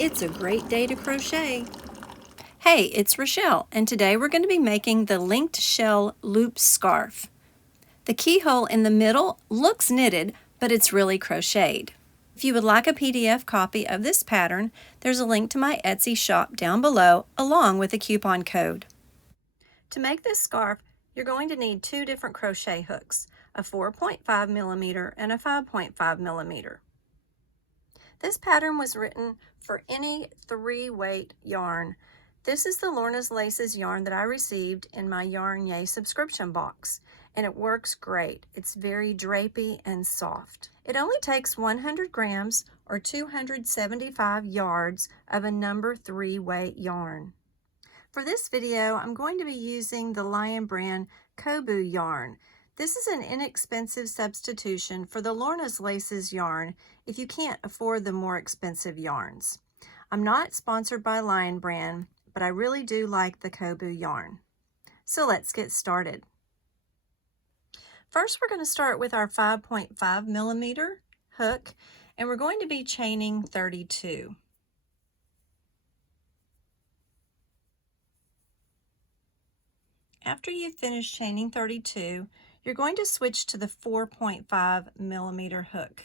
It's a great day to crochet. Hey, it's Rochelle, and today we're going to be making the linked shell loop scarf. The keyhole in the middle looks knitted, but it's really crocheted. If you would like a PDF copy of this pattern, there's a link to my Etsy shop down below, along with a coupon code. To make this scarf, you're going to need two different crochet hooks, a 4.5 millimeter and a 5.5 millimeter. This pattern was written for any 3-weight yarn. This is the Lorna's Laces yarn that I received in my Yarn Yay subscription box, and it works great. It's very drapey and soft. It only takes 100 grams or 275 yards of a number 3-weight yarn. For this video, I'm going to be using the Lion brand Kobu yarn. This is an inexpensive substitution for the Lorna's Laces yarn if you can't afford the more expensive yarns. I'm not sponsored by Lion brand, but I really do like the Kobu yarn. So let's get started. First, we're going to start with our 5.5 millimeter hook, and we're going to be chaining 32. After you've finished chaining 32, you're going to switch to the 4.5 millimeter hook.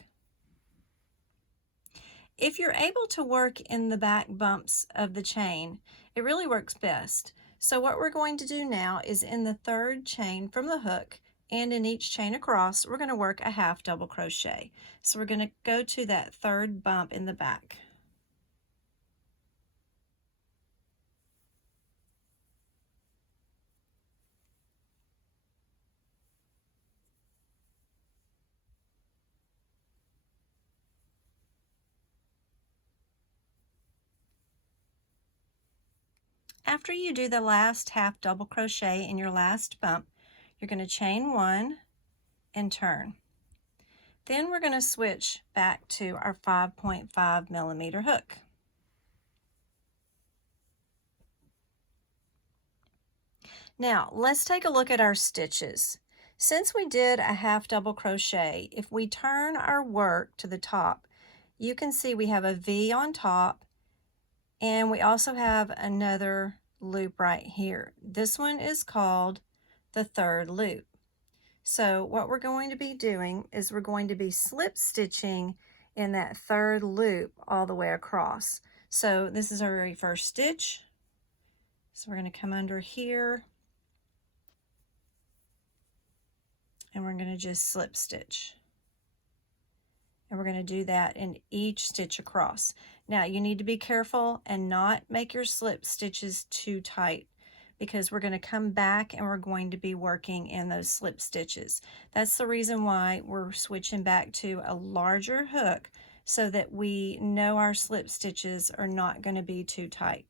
If you're able to work in the back bumps of the chain, it really works best. So what we're going to do now is in the third chain from the hook and in each chain across, we're going to work a half double crochet. So we're going to go to that third bump in the back. After you do the last half double crochet in your last bump, you're going to chain 1 and turn. Then we're going to switch back to our 5.5 millimeter hook. Now let's take a look at our stitches. Since we did a half double crochet, if we turn our work to the top, you can see we have a V on top, and we also have another loop right here. This one is called the third loop. So what we're going to be doing is we're going to be slip stitching in that third loop all the way across. So this is our very first stitch. So we're going to come under here, and we're going to just slip stitch. And we're going to do that in each stitch across. Now you need to be careful and not make your slip stitches too tight, because we're going to come back and we're going to be working in those slip stitches. That's the reason why we're switching back to a larger hook, so that we know our slip stitches are not going to be too tight.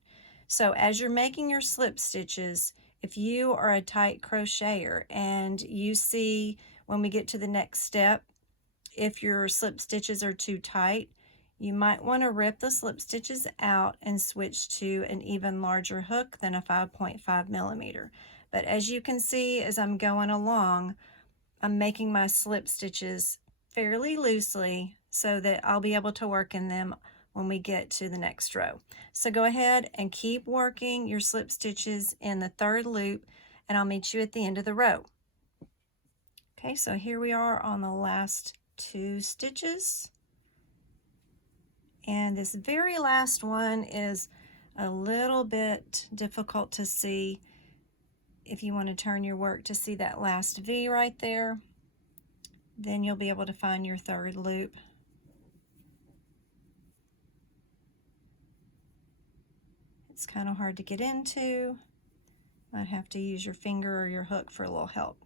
So as you're making your slip stitches, if you are a tight crocheter and you see when we get to the next step, if your slip stitches are too tight, you might want to rip the slip stitches out and switch to an even larger hook than a 5.5 millimeter. But as you can see, as I'm going along, I'm making my slip stitches fairly loosely so that I'll be able to work in them when we get to the next row. So go ahead and keep working your slip stitches in the third loop, and I'll meet you at the end of the row. Okay, so here we are on the last 2 stitches, and this very last one is a little bit difficult to see. If you want to turn your work to see that last V right there, then you'll be able to find your third loop. It's kind of hard to get into. Might have to use your finger or your hook for a little help.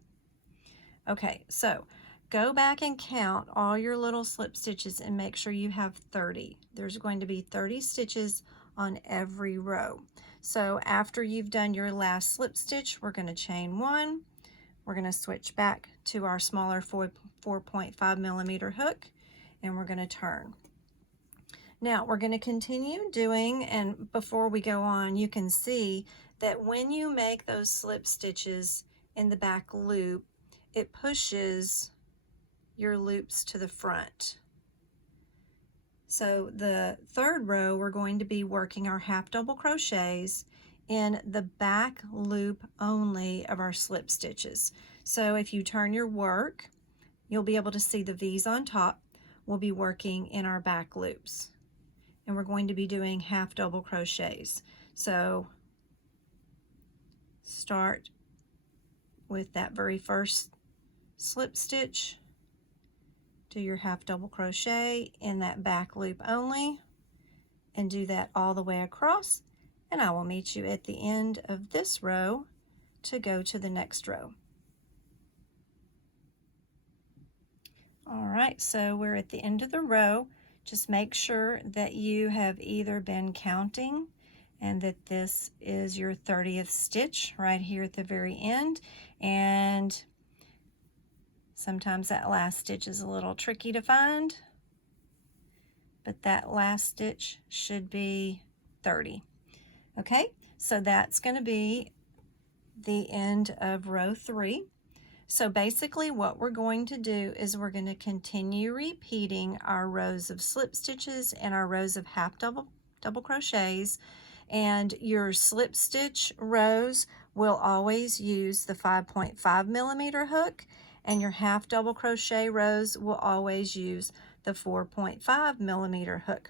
Okay, so go back and count all your little slip stitches and make sure you have 30. There's going to be 30 stitches on every row. So after you've done your last slip stitch, we're going to chain 1. We're going to switch back to our smaller 4.5 millimeter hook, and we're going to turn. Now we're going to continue doing, and before we go on, you can see that when you make those slip stitches in the back loop, it pushes your loops to the front. So the third row, we're going to be working our half double crochets in the back loop only of our slip stitches. So if you turn your work, you'll be able to see the V's on top. We'll be working in our back loops. And we're going to be doing half double crochets. So start with that very first slip stitch, do your half double crochet in that back loop only, and do that all the way across, and I will meet you at the end of this row to go to the next row. All right, so we're at the end of the row. Just make sure that you have either been counting and that this is your 30th stitch right here at the very end, and sometimes that last stitch is a little tricky to find, but that last stitch should be 30. Okay, so that's going to be the end of row 3. So basically what we're going to do is we're going to continue repeating our rows of slip stitches and our rows of half double crochets, and your slip stitch rows will always use the 5.5 millimeter hook, and your half double crochet rows will always use the 4.5 millimeter hook.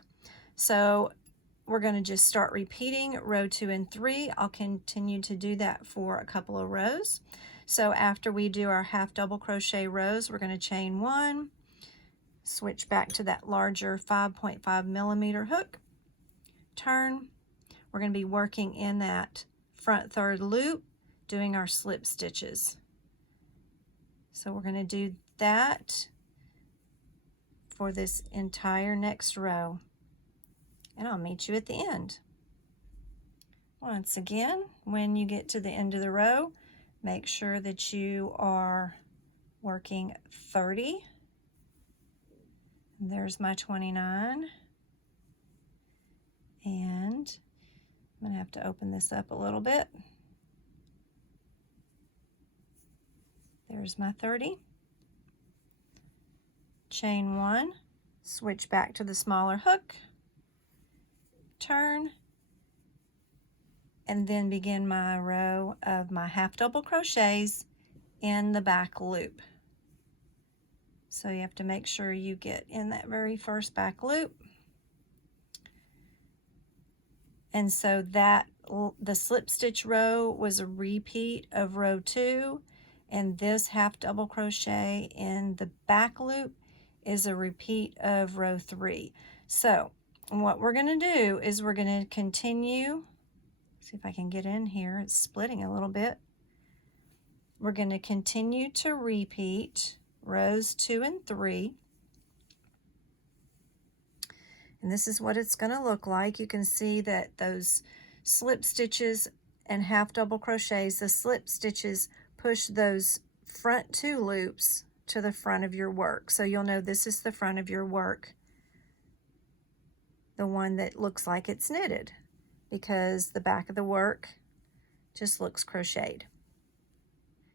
So we're going to just start repeating row 2 and 3. I'll continue to do that for a couple of rows. So after we do our half double crochet rows, we're going to chain 1, switch back to that larger 5.5 millimeter hook, turn. We're going to be working in that front third loop, doing our slip stitches. So we're going to do that for this entire next row, and I'll meet you at the end. Once again, when you get to the end of the row, make sure that you are working 30. And there's my 29. And I'm going to have to open this up a little bit. There's my 30. Chain 1, switch back to the smaller hook, turn, and then begin my row of my half double crochets in the back loop. So you have to make sure you get in that very first back loop. And so that the slip stitch row was a repeat of row 2, and this half double crochet in the back loop is a repeat of row 3. So what we're going to do is we're going to continue. See if I can get in here. It's splitting a little bit. We're going to continue to repeat rows 2 and 3. And this is what it's going to look like. You can see that those slip stitches and half double crochets, the slip stitches push those front 2 loops to the front of your work. So you'll know this is the front of your work, the one that looks like it's knitted, because the back of the work just looks crocheted.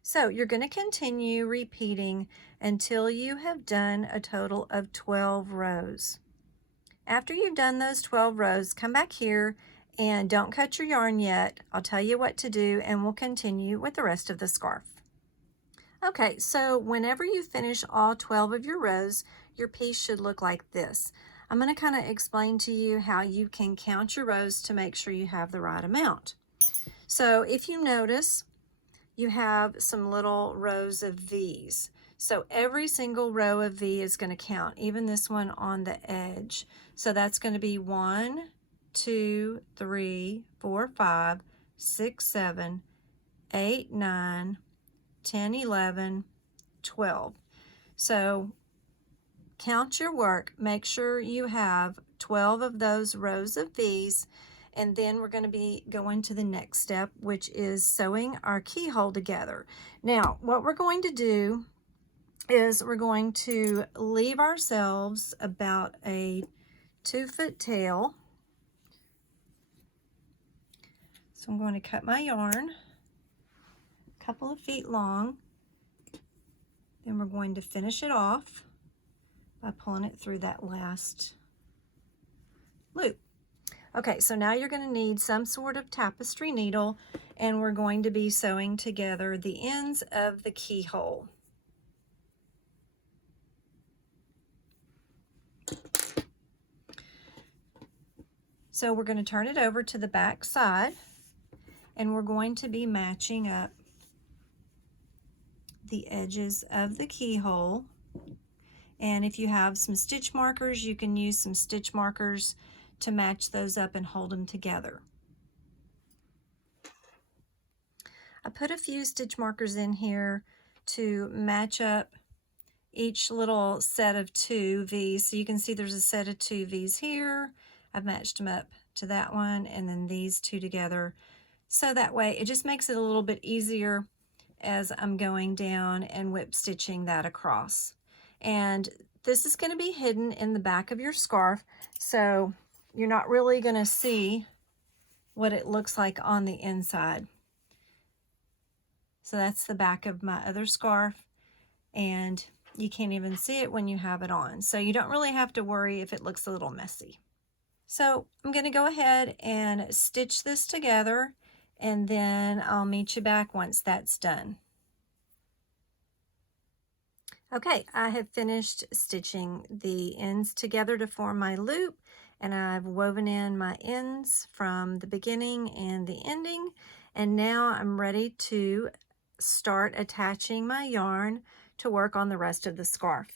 So you're going to continue repeating until you have done a total of 12 rows. After you've done those 12 rows, come back here and don't cut your yarn yet. I'll tell you what to do and we'll continue with the rest of the scarf. Okay, so whenever you finish all 12 of your rows, your piece should look like this. I'm going to kind of explain to you how you can count your rows to make sure you have the right amount. So if you notice, you have some little rows of V's. So every single row of V is going to count, even this one on the edge. So that's going to be 1, 2, 3, 4, 5, 6, 7, 8, 9, 10, 11, 12. So count your work. Make sure you have 12 of those rows of V's, and then we're going to be going to the next step, which is sewing our keyhole together. Now, what we're going to do is we're going to leave ourselves about a 2-foot tail. So I'm going to cut my yarn a couple of feet long. Then we're going to finish it off by pulling it through that last loop. Okay, so now you're going to need some sort of tapestry needle, and we're going to be sewing together the ends of the keyhole. So we're going to turn it over to the back side, and we're going to be matching up the edges of the keyhole. And if you have some stitch markers, you can use some stitch markers to match those up and hold them together. I put a few stitch markers in here to match up each little set of 2 V's. So you can see there's a set of 2 V's here. I've matched them up to that one, and then these 2 together. So that way it just makes it a little bit easier as I'm going down and whip stitching that across. And this is going to be hidden in the back of your scarf, so you're not really going to see what it looks like on the inside. So that's the back of my other scarf, and you can't even see it when you have it on. So you don't really have to worry if it looks a little messy. So I'm going to go ahead and stitch this together, and then I'll meet you back once that's done. Okay, I have finished stitching the ends together to form my loop, and I've woven in my ends from the beginning and the ending, and now I'm ready to start attaching my yarn to work on the rest of the scarf.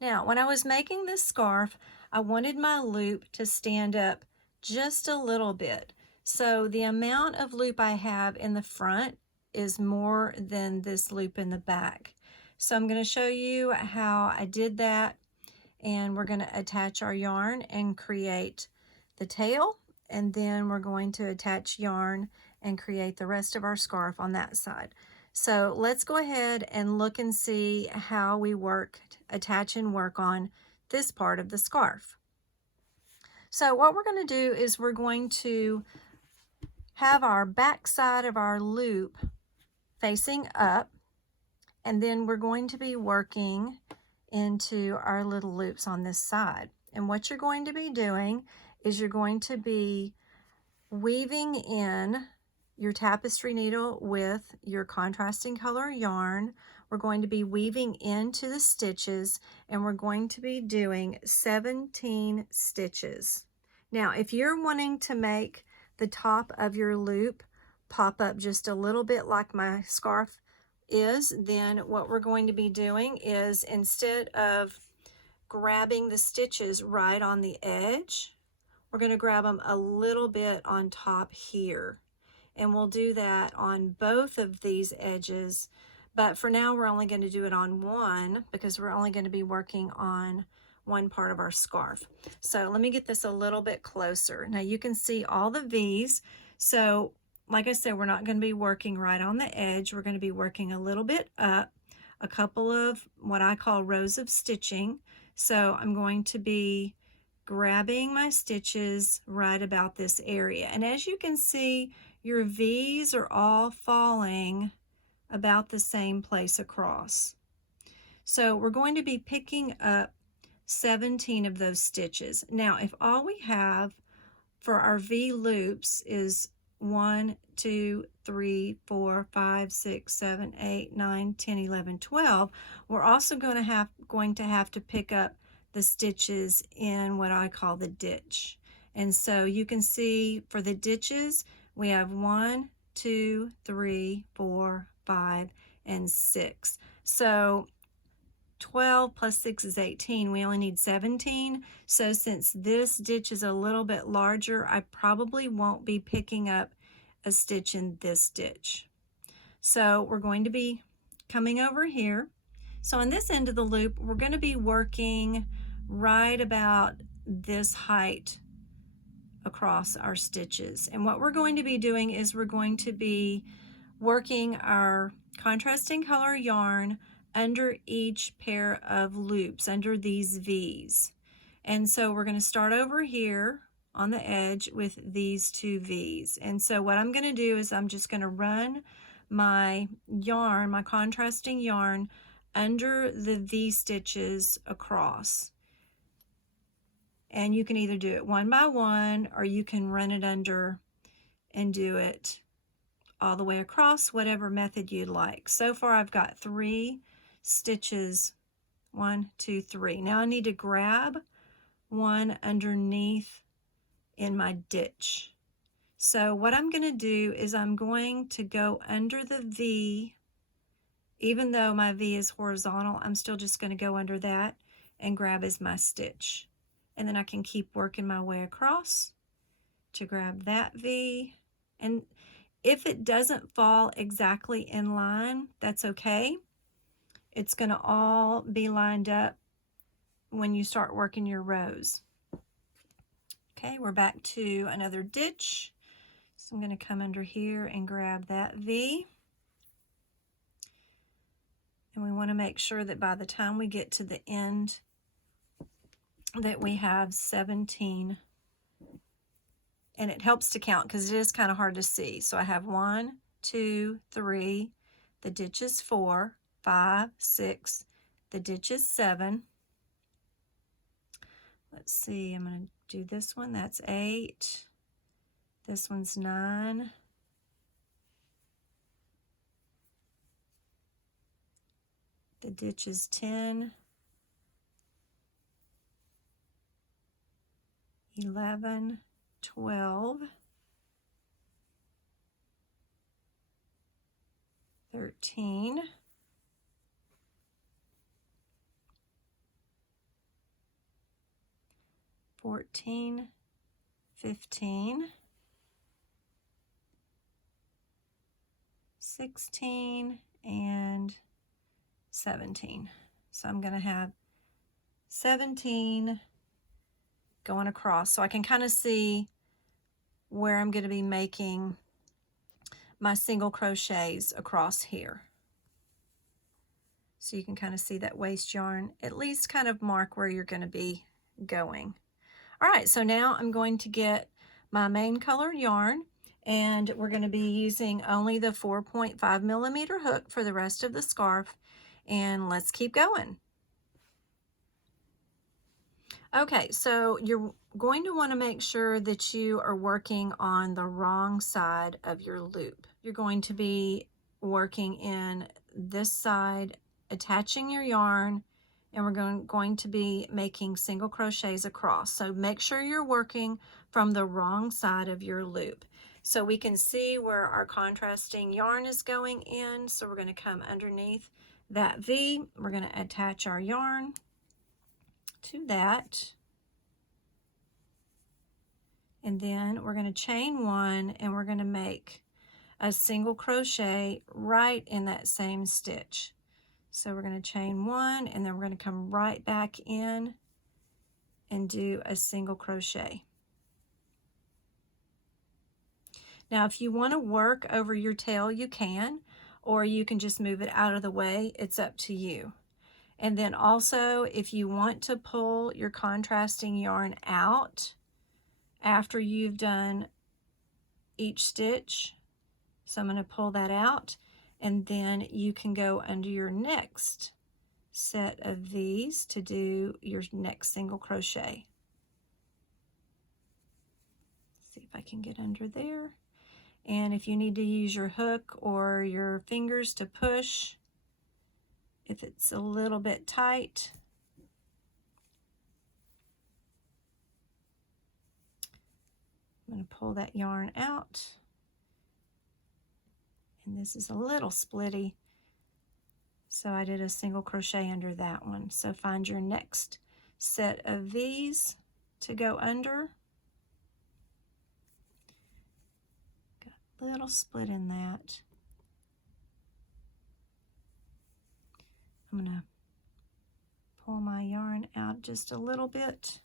Now, when I was making this scarf, I wanted my loop to stand up just a little bit. So the amount of loop I have in the front is more than this loop in the back. So I'm going to show you how I did that, and we're going to attach our yarn and create the tail, and then we're going to attach yarn and create the rest of our scarf on that side. So let's go ahead and look and see how we attach and work on this part of the scarf. So what we're going to do is we're going to have our back side of our loop facing up, and then we're going to be working into our little loops on this side. And what you're going to be doing is you're going to be weaving in your tapestry needle with your contrasting color yarn. We're going to be weaving into the stitches, and we're going to be doing 17 stitches. Now, if you're wanting to make the top of your loop pop up just a little bit like my scarf is, then what we're going to be doing is, instead of grabbing the stitches right on the edge, we're going to grab them a little bit on top here. And we'll do that on both of these edges, but for now we're only going to do it on one because we're only going to be working on one part of our scarf. So let me get this a little bit closer. Now you can see all the V's. So like I said, we're not going to be working right on the edge. We're going to be working a little bit up, a couple of what I call rows of stitching. So I'm going to be grabbing my stitches right about this area. And as you can see, your V's are all falling about the same place across. So we're going to be picking up 17 of those stitches. Now, if all we have for our V loops is 1, 2, 3, 4, 5, 6, 7, 8, 9, 10, 11, 12, we're also going to have to pick up the stitches in what I call the ditch. And so you can see for the ditches, we have 1, 2, 3, 4, 5, and 6. So 12 plus 6 is 18. We only need 17. So since this ditch is a little bit larger, I probably won't be picking up a stitch in this ditch. So we're going to be coming over here. So on this end of the loop, we're going to be working right about this height across our stitches. And what we're going to be doing is we're going to be working our contrasting color yarn under each pair of loops, under these V's. And so we're going to start over here on the edge with these 2 V's. And so what I'm going to do is I'm just going to run my yarn, my contrasting yarn, under the V stitches across. And you can either do it one by one, or you can run it under and do it all the way across, whatever method you'd like. So far I've got 3 stitches, 1, 2, 3. Now I need to grab one underneath in my ditch. So what I'm going to do is I'm going to go under the V. Even though my V is horizontal, I'm still just going to go under that and grab as my stitch. And then I can keep working my way across to grab that V. And if it doesn't fall exactly in line, that's okay. It's going to all be lined up when you start working your rows. Okay, we're back to another ditch. So I'm going to come under here and grab that V. And we want to make sure that by the time we get to the end that we have 17. And it helps to count because it is kind of hard to see. So I have 1, 2, 3, the ditch is 4, 5, 6, the ditch is 7. Let's see, I'm going to do this one, that's 8. This one's 9. The ditch is 10. 11, 12, 13, 14, 15, 16, and 17. So I'm going to have 17 going across, so I can kind of see where I'm going to be making my single crochets across here. So you can kind of see that waste yarn, at least kind of mark where you're going to be going. All right, so now I'm going to get my main color yarn, and we're going to be using only the 4.5 millimeter hook for the rest of the scarf, and let's keep going. Okay, so you're going to want to make sure that you are working on the wrong side of your loop. You're going to be working in this side, attaching your yarn, and we're going to be making single crochets across. So make sure you're working from the wrong side of your loop. So we can see where our contrasting yarn is going in. So we're going to come underneath that V. We're going to attach our yarn to that, and then we're going to chain 1, and we're going to make a single crochet right in that same stitch. So we're going to chain 1, and then we're going to come right back in and do a single crochet. Now if you want to work over your tail, you can, or you can just move it out of the way. It's up to you. And then also, if you want to pull your contrasting yarn out after you've done each stitch, so I'm going to pull that out, and then you can go under your next set of these to do your next single crochet. See if I can get under there. And if you need to use your hook or your fingers to push, if it's a little bit tight, I'm going to pull that yarn out. And this is a little splitty, so I did a single crochet under that one. So find your next set of these to go under. Got a little split in that. I'm going to pull my yarn out just a little bit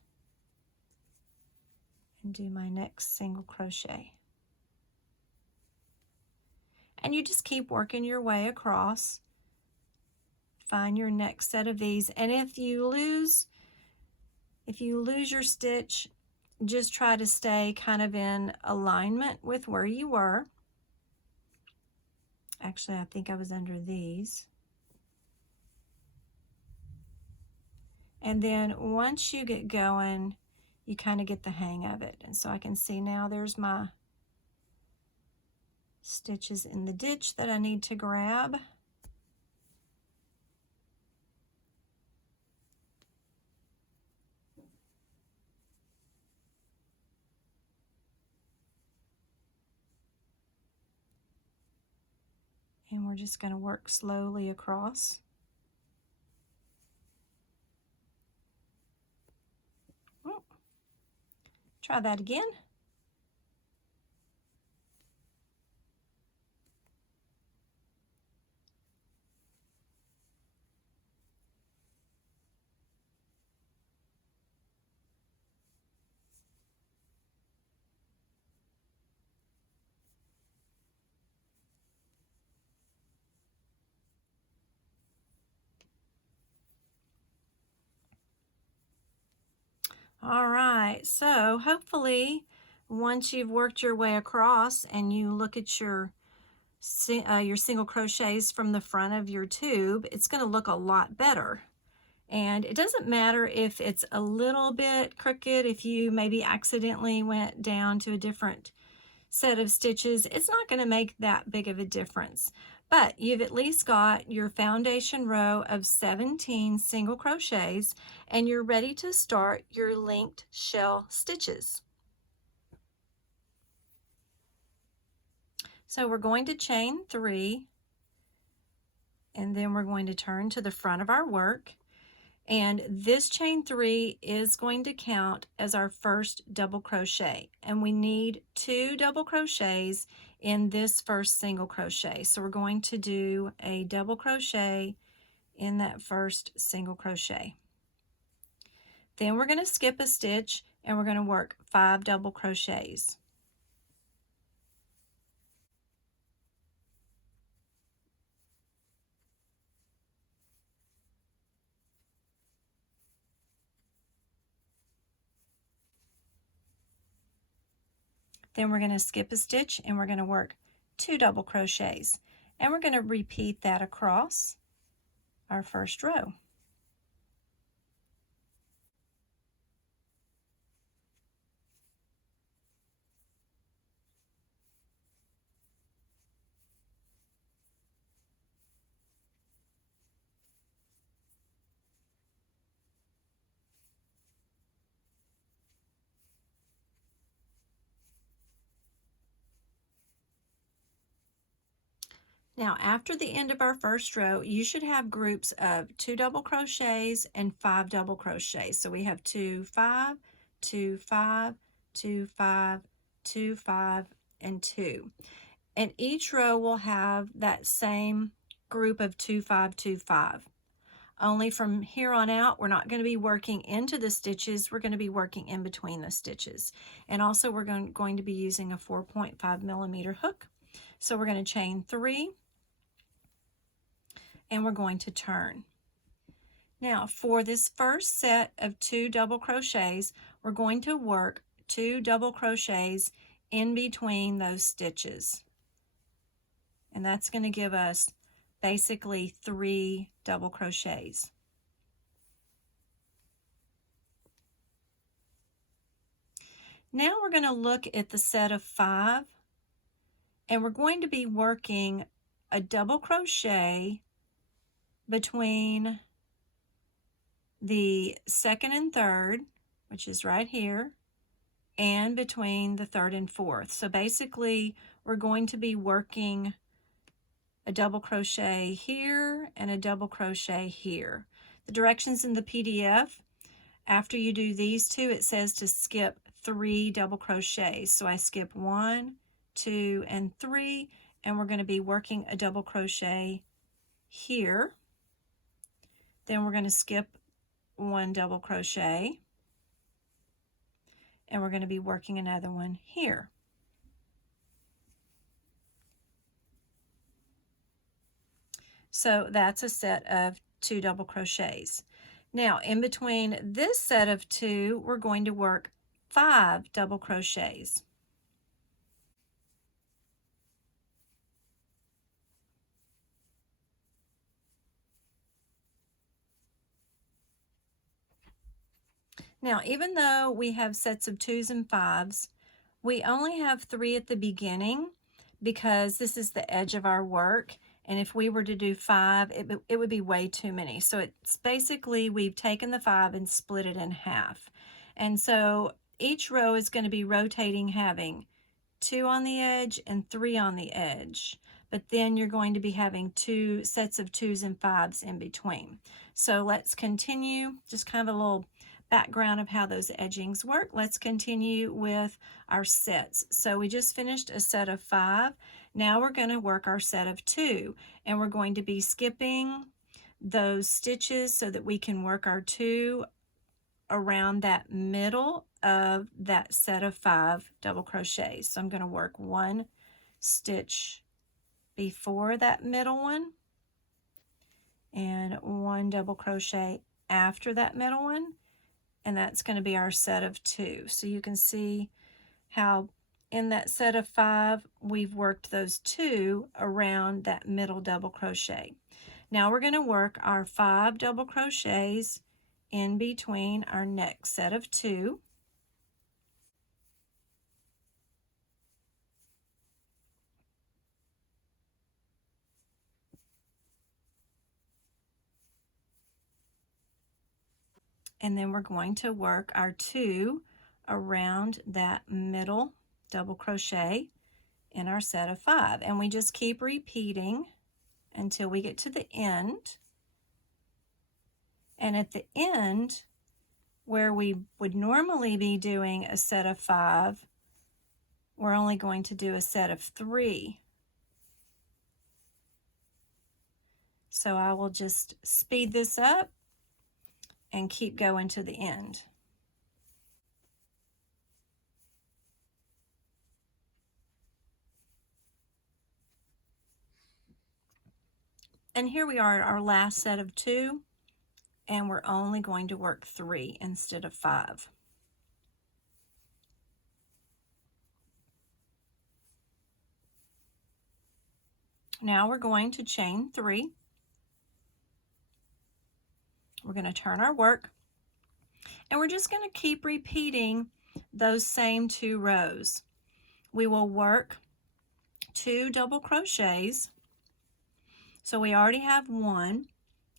and do my next single crochet. And you just keep working your way across. Find your next set of these, and if you lose your stitch, just try to stay kind of in alignment with where you were. Actually, I think I was under these. And then once you get going, you kind of get the hang of it. And so I can see now there's my stitches in the ditch that I need to grab. And we're just going to work slowly across. Oh, try that again. All right, so hopefully once you've worked your way across and you look at your single crochets from the front of your tube, it's going to look a lot better. And it doesn't matter if it's a little bit crooked, if you maybe accidentally went down to a different set of stitches, it's not going to make that big of a difference. But you've at least got your foundation row of 17 single crochets, and you're ready to start your linked shell stitches. So we're going to chain 3, and then we're going to turn to the front of our work. And this chain 3 is going to count as our first double crochet, and we need 2 double crochets in this first single crochet. So we're going to do a double crochet in that first single crochet. Then we're going to skip a stitch and we're going to work 5 double crochets. Then we're going to skip a stitch and we're going to work 2 double crochets, and we're going to repeat that across our first row. Now, after the end of our first row, you should have groups of 2 double crochets and 5 double crochets. So we have 2, 5, 2, 5, 2, 5, 2, 5, and 2. And each row will have that same group of 2, 5, 2, 5. Only from here on out, we're not going to be working into the stitches. We're going to be working in between the stitches. And also, we're going to be using a 4.5 millimeter hook. So we're going to chain 3. And we're going to turn. Now for this first set of 2 double crochets, we're going to work 2 double crochets in between those stitches. And that's going to give us basically 3 double crochets. Now we're going to look at the set of 5, and we're going to be working a double crochet between the second and third, which is right here, and between the third and fourth. So basically, we're going to be working a double crochet here and a double crochet here. The directions in the PDF, after you do these 2, it says to skip 3 double crochets. So I skip 1, 2, and 3, and we're going to be working a double crochet here. Then we're going to skip 1 double crochet, and we're going to be working another one here. So that's a set of 2 double crochets. Now in between this set of 2, we're going to work 5 double crochets. Now, even though we have sets of 2s and 5s, we only have 3 at the beginning because this is the edge of our work. And if we were to do 5, it would be way too many. So it's basically, we've taken the 5 and split it in half. And so each row is going to be rotating, having 2 on the edge and 3 on the edge. But then you're going to be having 2 sets of 2s and 5s in between. So let's continue, just kind of a little background of how those edgings work. Let's continue with our sets. So we just finished a set of 5. Now we're going to work our set of 2, and we're going to be skipping those stitches so that we can work our 2 around that middle of that set of 5 double crochets. So I'm going to work 1 stitch before that middle one and 1 double crochet after that middle one, and that's going to be our set of 2. So you can see how in that set of 5 we've worked those 2 around that middle double crochet. Now we're going to work our 5 double crochets in between our next set of 2. And then we're going to work our 2 around that middle double crochet in our set of 5. And we just keep repeating until we get to the end. And at the end, where we would normally be doing a set of 5, we're only going to do a set of 3. So I will just speed this up and keep going to the end. And here we are at our last set of 2, and we're only going to work 3 instead of 5. Now we're going to chain 3. We're going to turn our work, and we're just going to keep repeating those same 2 rows. We will work 2 double crochets. So we already have 1.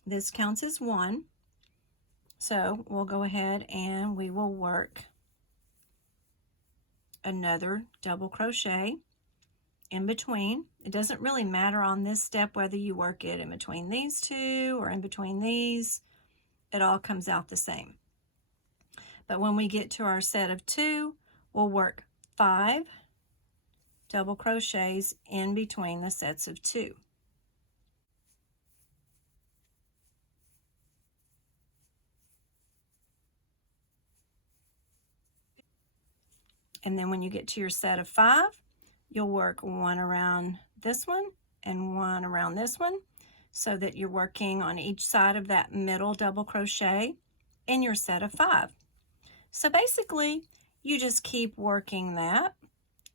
This counts as 1. So we'll go ahead and we will work another double crochet in between. It doesn't really matter on this step whether you work it in between these 2 or in between these. It all comes out the same. But when we get to our set of 2, we'll work 5 double crochets in between the sets of 2. And then when you get to your set of 5, you'll work 1 around this one and 1 around this one, so that you're working on each side of that middle double crochet in your set of 5. So basically, you just keep working that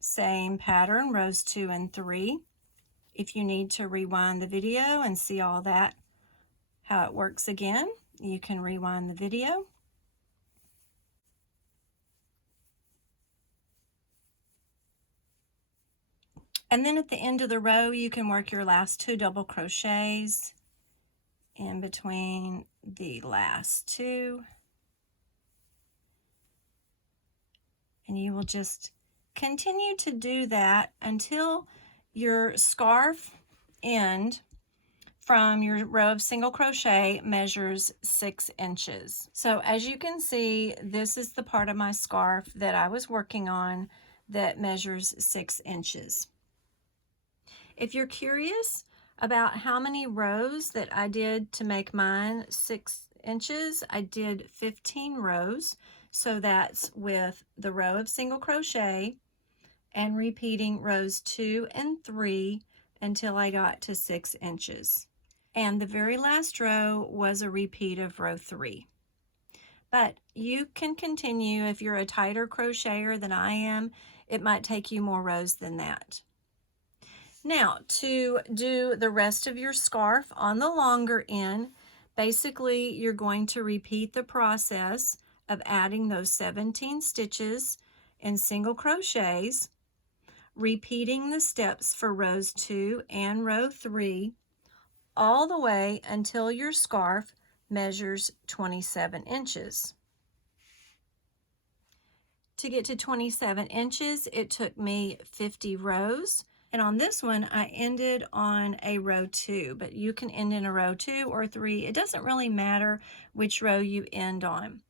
same pattern, rows 2 and 3. If you need to rewind the video and see all that, how it works again, you can rewind the video. And then at the end of the row, you can work your last 2 double crochets in between the last 2. And you will just continue to do that until your scarf end from your row of single crochet measures 6 inches. So as you can see, this is the part of my scarf that I was working on that measures 6 inches. If you're curious about how many rows that I did to make mine 6 inches, I did 15 rows. So that's with the row of single crochet and repeating rows 2 and 3 until I got to 6 inches. And the very last row was a repeat of row 3. But you can continue. If you're a tighter crocheter than I am, it might take you more rows than that. Now, to do the rest of your scarf on the longer end, basically you're going to repeat the process of adding those 17 stitches in single crochets, repeating the steps for rows 2 and row 3 all the way until your scarf measures 27 inches. To get to 27 inches, it took me 50 rows. And on this one, I ended on a row 2, but you can end in a row 2 or 3. It doesn't really matter which row you end on.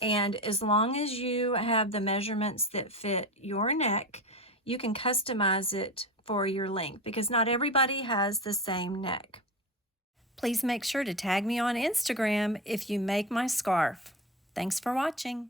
And as long as you have the measurements that fit your neck, you can customize it for your length because not everybody has the same neck. Please make sure to tag me on Instagram if you make my scarf. Thanks for watching.